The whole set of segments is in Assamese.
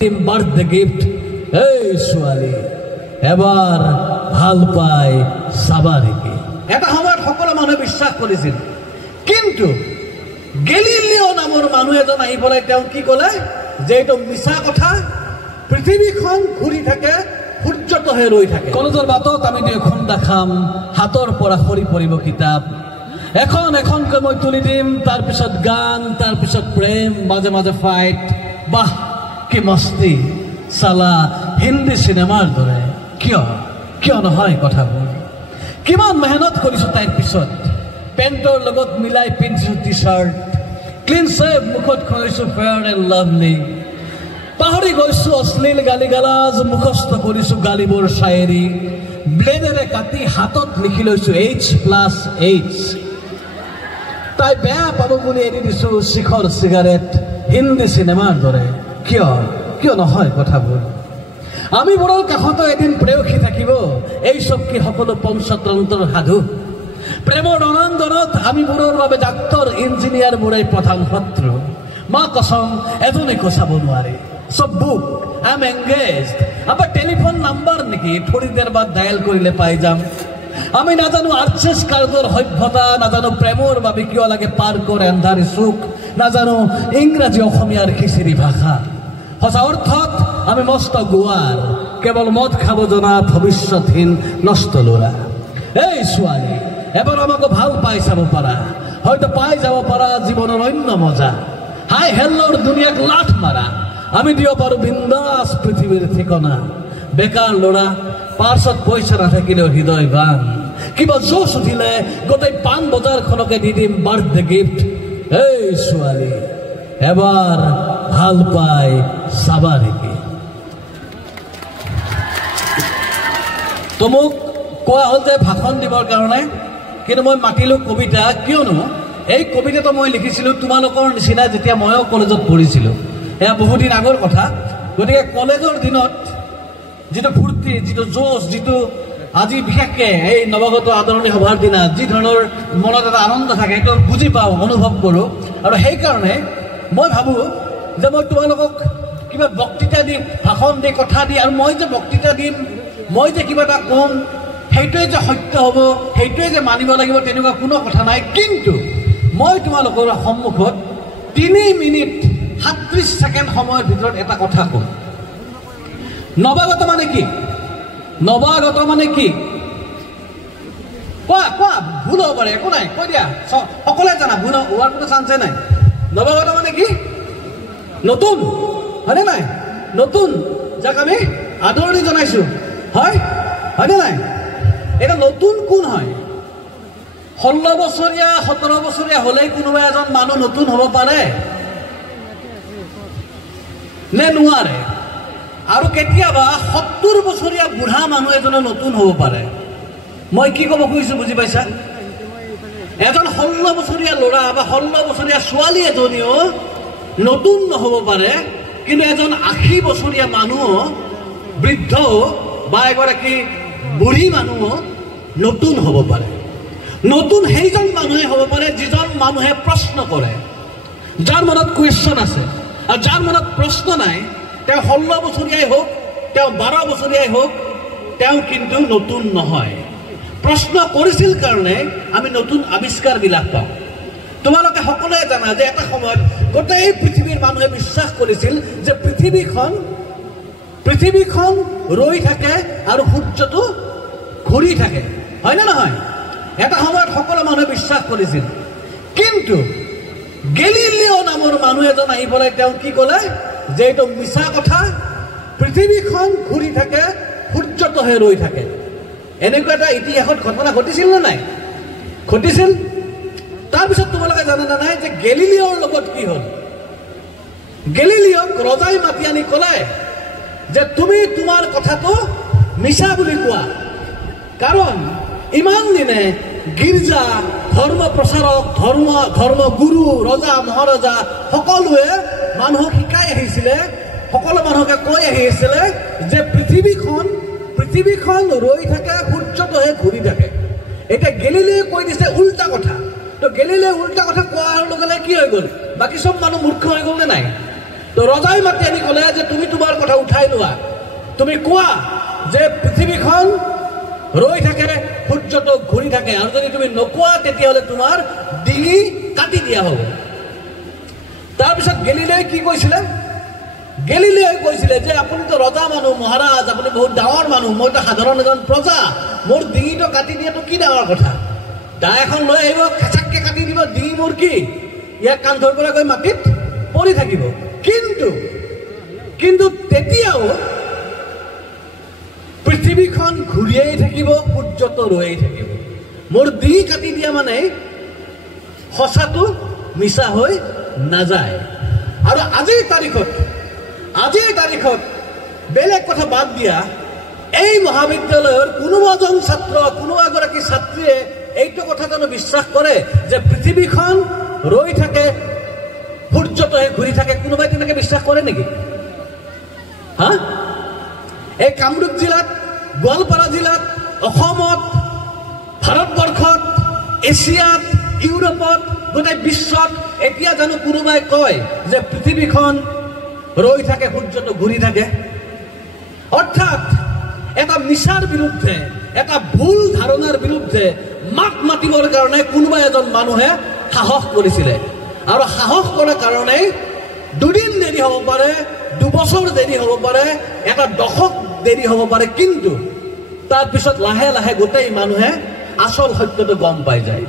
Birthday gift. এই ছোৱালী এবাৰ ভাল পাই চাবা নেকি? এটা সময়ত সকলো মানুহে বিশ্বাস কৰিছিল, কিন্তু গেলিলিও নামৰ মানুহ এজন আহি পেলাই তেওঁ কি ক'লে যে এইটো মিছা কথা, পৃথিৱীখন ঘূৰি থাকে, সূৰ্যটোহে ৰৈ থাকে। কলেজৰ বাটত আমি দুয়োখন দেখাম, হাতৰ পৰা সৰি পৰিব কিতাপ, এখন এখনকৈ মই তুলি দিম, তাৰপিছত গান, তাৰপিছত প্ৰেম, মাজে মাজে ফাইট। বাহ কি মস্তি চালা হিন্দী চিনেমাৰ দৰে। কিয় নহয় কথাবোৰ? কিমান মেহনত কৰিছো তাইৰ পিছত, পেণ্টৰ লগত মিলাই পিন্ধিছো টি চাৰ্ট, ক্লিন চেভ মুখত খুৱাইছো ফেয়াৰ এণ্ড লাভলি, পাহৰি গৈছো অশ্লীল গালি গালাজ, মুখস্থ কৰিছো গালিবোৰ শায়েৰী, ব্লেডেৰে কাটি হাতত লিখি লৈছো H+H। তাই বেয়া পাব বুলি এৰি দিছো শিখৰ চিগাৰেট, হিন্দী চিনেমাৰ দৰে। কিয় নহয় কথাবোৰ? আমিবোৰৰ কাষতো এদিন প্ৰেয়সী থাকিব, এই চব কি সকলো পঞ্চতন্ত্ৰৰ সাধু? প্ৰেমৰ অনন্দনত আমিবোৰৰ বাবে ডাক্তৰ ইঞ্জিনিয়াৰবোৰেই প্ৰধান শত্ৰু। মা কসম এজনীকো চাব নোৱাৰি। চব বুক, আই এম এংগেজড। আবাৰ টেলিফোন নাম্বাৰ নেকি? থৰি দেৰ বাদ ডায়েল কৰিলে পাই যাম। আমি নাজানো আৰ্চেছ কাৰ্ডৰ সভ্যতা, নাজানো প্ৰেমৰ বাবে কিয় লাগে পাৰ্কৰ এন্ধাৰী চুক, নাজানো ইংৰাজী অসমীয়াৰ খিচিৰি ভাষা। সঁচা অৰ্থত আমি মস্ত গোৱাৰ, কেৱল মদ খাব জনা ভৱিষ্যতহীন নষ্ট ল'ৰা। এই ছোৱালী এবাৰ আমাকো ভাল পাই চাব পাৰা, হয়তো পাই যাব পাৰা জীৱনৰ অন্য মজা। হাই হেল্লৰ দুনিয়াক লাঠ মাৰা, আমি দিব পাৰো বিন্দাস পৃথিৱীৰ ঠিকনা। বেকাৰ ল'ৰা, পাৰ্চত পইচা নাথাকিলেও হৃদয় বান, কিবা জোচ উঠিলে গোটেই পাণ বজাৰখনকে দি দিম বাৰ্থডে গিফ্ট। এই ছোৱালী এবাৰ ভাল পাই চাবা নেকি? তো মোক কোৱা হ'ল যে ভাষণ দিবৰ কাৰণে, কিন্তু মই মাতিলোঁ কবিতা, কিয়নো এই কবিতাটো মই লিখিছিলোঁ তোমালোকৰ নিচিনা যেতিয়া ময়ো কলেজত পঢ়িছিলোঁ। এয়া বহুদিন আগৰ কথা। গতিকে কলেজৰ দিনত যিটো ফূৰ্তি, যিটো জোচ, যিটো আজি বিশেষকৈ এই নৱাগত আদৰণি সভাৰ দিনা যি ধৰণৰ মনত এটা আনন্দ থাকে, সেইটো বুজি পাওঁ, অনুভৱ কৰোঁ। আৰু সেইকাৰণে মই ভাবোঁ যে মই তোমালোকক কিবা বক্তৃতা দি, ভাষণ দি, কথা দি, আৰু মই যে বক্তৃতা দিম, মই যে কিবা এটা ক'ম, সেইটোৱে যে সত্য হ'ব, সেইটোৱে যে মানিব লাগিব, তেনেকুৱা কোনো কথা নাই। কিন্তু মই তোমালোকৰ সন্মুখত 3 মিনিট 37 ছেকেণ্ড সময়ৰ ভিতৰত এটা কথা ক'ম। নৱাগত মানে কি? নৱাগত মানে কি? কোৱা ভুল হ'ব পাৰে, একো নাই, কৈ দিয়া, সকলোৱে জানা, ভুল হোৱাৰ কোনো চান্সে নাই। নৱাগত মানে কি? নতুন, হয়নে নাই? নতুন, যাক আমি আদৰণি জনাইছো, হয়নে নাই? এটা নতুন কোন হয়? 16 বছৰীয়া 17 বছৰীয়া হ'লেই কোনোবা এজন মানুহ নতুন হ'ব পাৰে নে নোৱাৰে? আৰু কেতিয়াবা 70 বছৰীয়া বুঢ়া মানুহ এজনে নতুন হ'ব পাৰে। মই কি ক'ব খুজিছো বুজি পাইছা? এজন 16 বছৰীয়া ল'ৰা বা 16 বছৰীয়া ছোৱালী এজনীও নতুন নহ'ব পাৰে, কিন্তু এজন 80 বছৰীয়া মানুহ, বৃদ্ধ বা এগৰাকী বুঢ়ী মানুহ নতুন হ'ব পাৰে। নতুন সেইজন মানুহে হ'ব পাৰে যিজন মানুহে প্ৰশ্ন কৰে, যাৰ মনত কুৱেশ্যন আছে। আৰু যাৰ মনত প্ৰশ্ন নাই, তেওঁ 16 বছৰীয়াই হওক, তেওঁ 12 বছৰীয়াই হওক, তেওঁ কিন্তু নতুন নহয়। প্ৰশ্ন কৰিছিল কাৰণে আমি নতুন আৱিষ্কাৰবিলাক পাওঁ। তোমালোকে সকলোৱে জানা যে এটা সময়ত গোটেই পৃথিৱীৰ মানুহে বিশ্বাস কৰিছিল যে পৃথিৱীখন ৰৈ থাকে আৰু সূৰ্যটো ঘূৰি থাকে, হয়নে নহয়? এটা সময়ত সকলো মানুহে বিশ্বাস কৰিছিল, কিন্তু গেলিলিও নামৰ মানুহ এজন আহি পেলাই তেওঁ কি ক'লে যে এইটো মিছা কথা, পৃথিৱীখন ঘূৰি থাকে, সূৰ্যটোহে ৰৈ থাকে। এনেকুৱা এটা ইতিহাসত ঘটনা ঘটিছিল নে নাই? ঘটিছিল। তাৰপিছত তোমালোকে জানা নাই যে গেলিলিওৰ লগত কি হ'ল? গেলিলিওক ৰজাই মাতি আনি ক'লে যে তুমি তোমাৰ কথাটো মিছা বুলি কোৱা, কাৰণ ইমান দিনে গীৰ্জা, ধৰ্ম প্ৰচাৰক, ধৰ্মগুৰু, ৰজা মহাৰজা সকলোৱে মানুহক শিকাই আহিছিলে, সকলো মানুহকে কৈ আহিছিলে যে পৃথিৱীখন ৰৈ থাকে, সূৰ্যটোহে ঘূৰি থাকে। এতিয়া গেলিলিয়ে কৈ দিছে উল্টা কথা। তো গেলিলিয়ে উল্টা কথা কোৱাৰ লগে লগে কি হৈ গ'ল? বাকী চব মানুহ মূৰ্খ হৈ গ'ল নে নাই? তো ৰজাই মাতি আনি ক'লে যে তুমি তোমাৰ কথা উঠাই লোৱা, তুমি কোৱা যে পৃথিৱীখন ৰৈ থাকে, সূৰ্যটো ঘূৰি থাকে, আৰু যদি তুমি নোকোৱা তেতিয়াহ'লে তোমাৰ ডিঙি কাটি দিয়া হ'ব। তাৰপিছত গেলিলিঅই কি কৈছিলে? গেলিলিঅই কৈছিলে যে আপুনিতো ৰজা মানুহ, মহাৰাজ, আপুনি বহুত ডাঙৰ মানুহ, মইতো সাধাৰণ এজন প্ৰজা, মোৰ ডিঙিটো কাটি দিয়াটো কি ডাঙৰ কথা? দা এখন লৈ আহিব, খেচাককে কাটি দিব, ডিঙি মোৰ কি, ইয়াক কান্ধৰ পৰা গৈ মাটিত পৰি থাকিব। কিন্তু তেতিয়াও পৃথিৱীখন ঘূৰিয়েই থাকিব, সূৰ্যটো ৰৈয়েই থাকিব। মোৰ ডিঙি কাটি দিয়া মানে সঁচাটো মিছা হৈ নাযায়। আৰু আজিৰ তাৰিখত বেলেগ কথা বাদ দিয়া, এই মহাবিদ্যালয়ৰ কোনোবা এজন ছাত্ৰ, কোনোবা এগৰাকী ছাত্ৰীয়ে এইটো কথা জানো বিশ্বাস কৰে যে পৃথিৱীখন ৰৈ থাকে, সূৰ্যটোহে ঘূৰি থাকে? কোনোবাই তেনেকে বিশ্বাস কৰে নেকি? হা? এই কামৰূপ জিলাত, গোৱালপাৰা জিলাত, অসমত, ভাৰতবৰ্ষত, এছিয়াত, ইউৰোপত, গোটেই বিশ্বত এতিয়া জানো কোনোবাই কয় যে পৃথিৱীখন ৰৈ থাকে, সূৰ্যটো ঘূৰি থাকে? অৰ্থাৎ এটা মিছাৰ বিৰুদ্ধে, এটা ভুল ধাৰণাৰ বিৰুদ্ধে মাত মাতিবৰ কাৰণে কোনোবা এজন মানুহে সাহস কৰিছিলে। আৰু সাহস কৰাৰ কাৰণে দুদিন দেৰি হ'ব পাৰে, দুবছৰ দেৰি হ'ব পাৰে, এটা দশক দেৰি হ'ব পাৰে, কিন্তু তাৰপিছত লাহে লাহে গোটেই মানুহে আচল সত্যটো গম পাই যায়।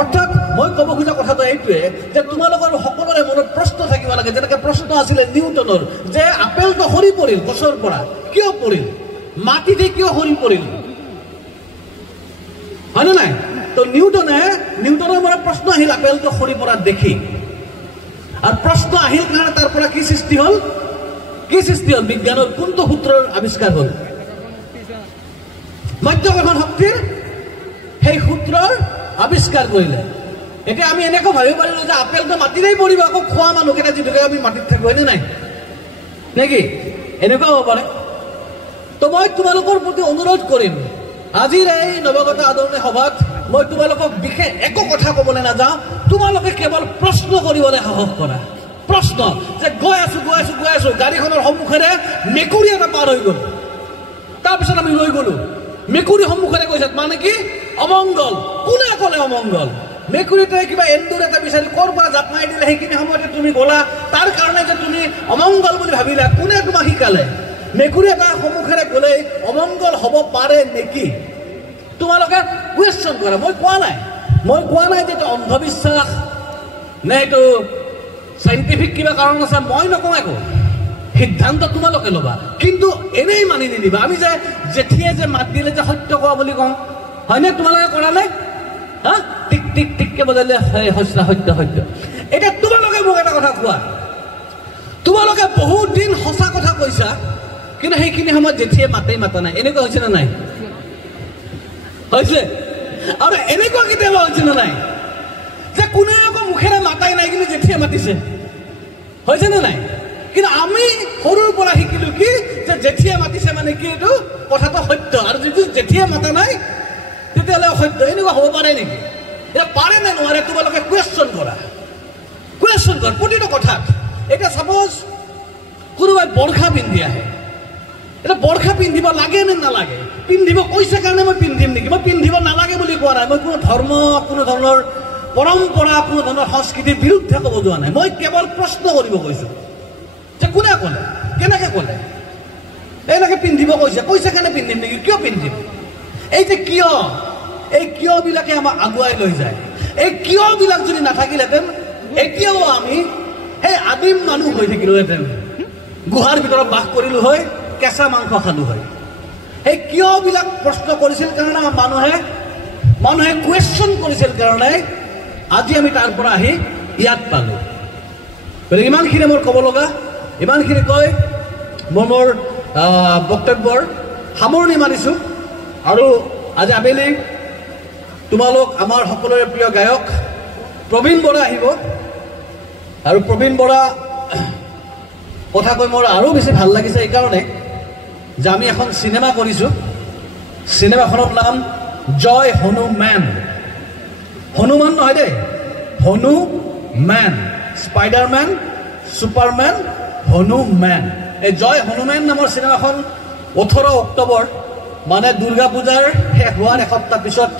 অৰ্থাৎ মই ক'ব খোজা কথাটো এইটোৱে যে তোমালোকৰ সকলোৰে মনত প্ৰশ্ন থাকিব লাগে, যেনেকৈ প্ৰশ্ন আছিলে নিউটনৰ যে আপেলটো সৰি পৰিল গছৰ পৰা, কিয় পৰিল? মাটিতে কিয় সৰি পৰিল? হয়নে নাই? তো নিউটনৰ মনত প্ৰশ্ন আহিল আপেলটো সৰি পৰা দেখি, আৰু প্ৰশ্ন আহিল কাৰণে তাৰ পৰা কি সৃষ্টি হ'ল? বিজ্ঞানৰ কোনটো সূত্ৰৰ আৱিষ্কাৰ হ'ল? মাধ্যাকৰ্ষণ শক্তিৰ সেই সূত্ৰৰ আৱিষ্কাৰ কৰিলে। এতিয়া আমি এনেকৈ ভাবিব পাৰিলো যে আপেলটো মাটিতেই পৰিব, আকৌ খোৱা মানুহকেইটা যিটোকে আমি মাটিত থাকো, হয়নে নাই? নেকি? এনেকুৱা হ'ব পাৰে। তো মই তোমালোকৰ প্ৰতি অনুৰোধ কৰিম, আজিৰ এই নৱাগত আদৰণি সভাত মই তোমালোকক বিশেষ একো কথা ক'বলৈ নাযাওঁ, তোমালোকে কেৱল প্ৰশ্ন কৰিবলৈ সাহস কৰা। প্ৰশ্ন যে গৈ আছো গাড়ীখনৰ সন্মুখেৰে মেকুৰী এটা পাৰ হৈ গ'ল, তাৰপিছত আমি ৰৈ গ'লো, মেকুৰী সন্মুখেৰে গৈছে, মানে কি? অমংগল। কোনে ক'লে অমংগল? মেকুৰীটোৱে কিবা এন্দুৰ এটা বিচাৰি ক'ৰ পৰা জাপ মাৰি দিলে, সেইখিনি সময়তে তুমি গ'লা, তাৰ কাৰণে যে তুমি অমংগল বুলি ভাবিলা, কোনে তোমাক শিকালে? মেকুৰী এটা সন্মুখেৰে গ'লে অমংগল হ'ব পাৰে নেকি? তোমালোকে কুৱেশ্যন কৰা। মই কোৱা নাই যে এইটো অন্ধবিশ্বাস নে এইটো চাইণ্টিফিক কিবা কাৰণ আছে, মই নকওঁ একো, সিদ্ধান্ত তোমালোকে ল'বা। কিন্তু এনেই মানি নিদিবা। আমি যে জেঠিয়ে যে মাত দিলে যে সত্য কোৱা বুলি কওঁ, হয়নে? তোমালোকে কৰালে? হা? টিক টিক টিককে বজালে সত্য। এতিয়া তোমালোকে মোক এটা কথা কোৱা, তোমালোকে বহুত দিন সঁচা কথা কৈছা, কিন্তু সেইখিনি সময়ত জেঠিয়ে মাতা নাই, এনেকুৱা হৈছে নে নাই? হৈছে। আৰু এনেকুৱা কেতিয়াবা হৈছে নে নাই যে কোনেও আকৌ মুখেৰে মাতাই নাই, কিন্তু জেঠিয়ে মাতিছে? হৈছে নে নাই? কিন্তু আমি সৰুৰ পৰা শিকিলো কি যে জেঠিয়ে মাতিছে মানে কি এইটো কথাটো সত্য, আৰু যদি জেঠিয়ে মাতা নাই তেতিয়াহ'লে অসত্য। এনেকুৱা হ'ব পাৰে নেকি? এতিয়া পাৰে নে নোৱাৰে তোমালোকে কুৱেশ্যন কৰা প্ৰতিটো কথাত। এতিয়া ছাপ'জ কোনোবাই বৰষা পিন্ধি আহে, এতিয়া বৰষা পিন্ধিব লাগে নে নালাগে? পিন্ধিব কৈছে কাৰণে মই পিন্ধিম নেকি? মই পিন্ধিব নালাগে বুলি কোৱা নাই। মই কোনো ধৰ্ম, কোনো ধৰণৰ পৰম্পৰা, কোনো ধৰণৰ সংস্কৃতিৰ বিৰুদ্ধে ক'ব যোৱা নাই। মই কেৱল প্ৰশ্ন কৰিব কৈছোঁ যে কোনে ক'লে, কেনেকৈ ক'লে, এনেকৈ পিন্ধিব কৈছে কাৰণে পিন্ধিম নেকি? কিয় পিন্ধিম? এই যে এই কিয়বিলাকে আমাক আগুৱাই লৈ যায়। এই কিয়বিলাক যদি নাথাকিলেহেঁতেন এতিয়াও আমি সেই আদিম মানুহ হৈ থাকিলোহেঁতেন, গুহাৰ ভিতৰত বাস কৰিলো হয়, কেঁচা মাংস খালো হয়। সেই কিয়বিলাক প্ৰশ্ন কৰিছিল কাৰণে মানুহে কুৱেশ্যন কৰিছিল কাৰণে আজি আমি তাৰ পৰা আহি ইয়াত পালোঁ। গতিকে ইমানখিনি মোৰ ক'ব লগা, ইমানখিনি কৈ মই মোৰ বক্তব্যৰ সামৰণি মাৰিছোঁ। আৰু আজি আবেলি তোমালোক আমাৰ সকলোৰে প্ৰিয় গায়ক প্ৰবীণ বৰা আহিব, আৰু প্ৰবীণ বৰা কথা কৈ মোৰ আৰু বেছি ভাল লাগিছে এইকাৰণে যে আমি এখন চিনেমা কৰিছোঁ, চিনেমাখনৰ নাম জয় হনুমান। হনুমান নহয় দেই, হনুমান। Spider-Man, Superman, Hanuman. এই জয় হনুমেন নামৰ চিনেমাখন 18 অক্টোবৰ মানে দুৰ্গা পূজাৰ শেষ হোৱাৰ এসপ্তাহ পিছত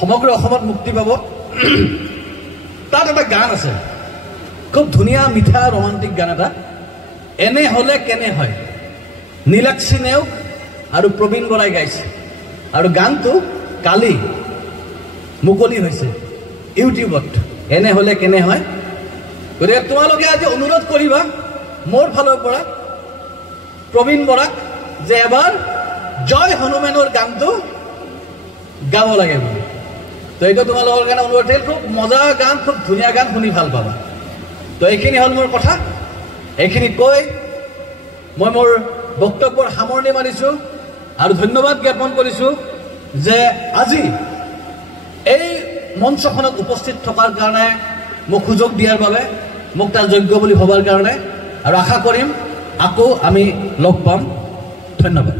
সমগ্ৰ অসমত মুক্তি পাব। তাত এটা গান আছে, খুব ধুনীয়া মিঠা ৰোমান্টিক গান এটা, এনে হলে কেনে হয়, নীলাক্ষী নেওগ আৰু প্ৰবীণ বৰাই গাইছে। আৰু গানটো কালি মুকলি হৈছে ইউটিউবত, এনে হলে কেনে হয়। গতিকে তোমালোকে আজি অনুৰোধ কৰিবা মোৰ ফালৰ পৰা প্ৰবীণ বৰাক যে এবাৰ জয় হনুমেনৰ গানটো গাব লাগে বুলি। তো এইটো তোমালোকৰ কাৰণে অনুৰোধ থাকিল। খুব মজা গান, খুব ধুনীয়া গান, শুনি ভাল পাবা। তো এইখিনি হ'ল মোৰ কথা। এইখিনি কৈ মই মোৰ বক্তব্যৰ সামৰণি মাৰিছোঁ আৰু ধন্যবাদ জ্ঞাপন কৰিছোঁ যে আজি এই মঞ্চখনত উপস্থিত থকাৰ কাৰণে মোক সুযোগ দিয়াৰ বাবে, মোক তাৰ যোগ্য বুলি ভবাৰ কাৰণে। আৰু আশা কৰিম আকৌ আমি লগ পাম। ধন্যবাদ।